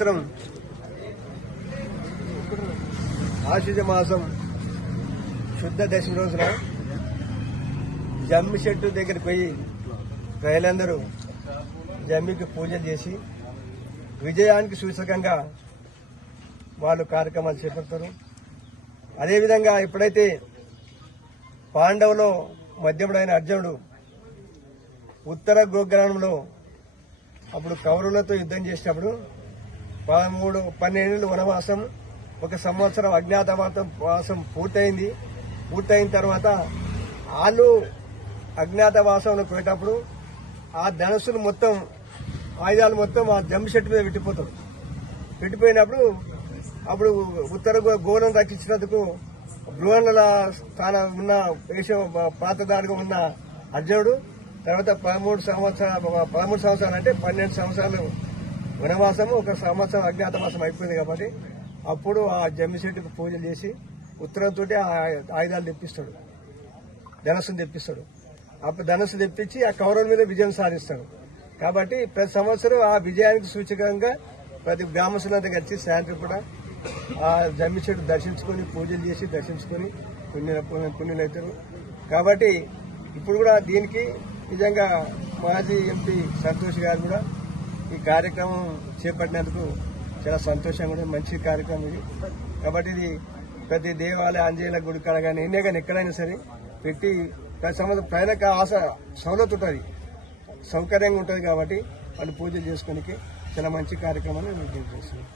సంవత్సరం ఆశ్వజ మాసం శుద్ధ దశమి రోజున జమ్మి చెట్టు దగ్గరికి పోయి ప్రజలందరూ జమ్మికి పూజలు చేసి విజయానికి సూచకంగా వాళ్ళు కార్యక్రమాలు చేపడతారు. అదేవిధంగా ఎప్పుడైతే పాండవులో మధ్యముడైన అర్జునుడు ఉత్తర గోగ్రామంలో అప్పుడు కౌరవులతో యుద్ధం చేసినప్పుడు పదమూడు పన్నెండు వనవాసం ఒక సంవత్సరం అజ్ఞాతవాసం వాసం పూర్తయింది. పూర్తయిన తర్వాత వాళ్ళు అజ్ఞాతవాసంలో పోయేటప్పుడు ఆ ధనుసులు మొత్తం ఆయుధాలు మొత్తం ఆ జమ్మి మీద పెట్టిపోతాడు పెట్టిపోయినప్పుడు అప్పుడు ఉత్తర గో- గోళం రక్షించినందుకు బృహణల స్థానం ఉన్న దేశం పాతదారుగా ఉన్న అర్జునుడు తర్వాత పదమూడు సంవత్సరాలు పదమూడు సంవత్సరాలు అంటే పన్నెండు సంవత్సరాలు వనవాసము ఒక సంవత్సరం అజ్ఞాతవాసం అయిపోయింది కాబట్టి అప్పుడు ఆ జమ్మిశెట్టుకు పూజలు చేసి ఉత్తరంతో ఆయుధాలు తెప్పిస్తాడు. ధనస్సును తెప్పిస్తాడు. అప్పుడు ధనస్సు తెప్పించి ఆ కౌరవుల మీద విజయం సాధిస్తాడు. కాబట్టి ప్రతి సంవత్సరం ఆ విజయానికి సూచకంగా ప్రతి గ్రామస్తులంతా కలిసి సాయంత్రం కూడా ఆ జమ్మి చెట్టు దర్శించుకొని పూజలు చేసి దర్శించుకొని పుణ్య పుణ్యులవుతారు కాబట్టి ఇప్పుడు కూడా దీనికి నిజంగా మాజీ ఎంపీ సంతోష్ గారు కూడా ఈ కార్యక్రమం చేపట్టినందుకు చాలా సంతోషంగా ఉంది. మంచి కార్యక్రమం ఇది. కాబట్టి ఇది ప్రతి దేవాలయ ఆంజనేయుల గుడి కాడ కానీ ఎన్నే కానీ ఎక్కడైనా సరే పెట్టి ప్రతి సంవత్సరం ప్రజలకు ఆశ సౌలత్ ఉంటుంది. సౌకర్యంగా ఉంటుంది కాబట్టి వాళ్ళు పూజలు చేసుకోనికి చాలా మంచి కార్యక్రమాన్ని నేను చేస్తున్నాను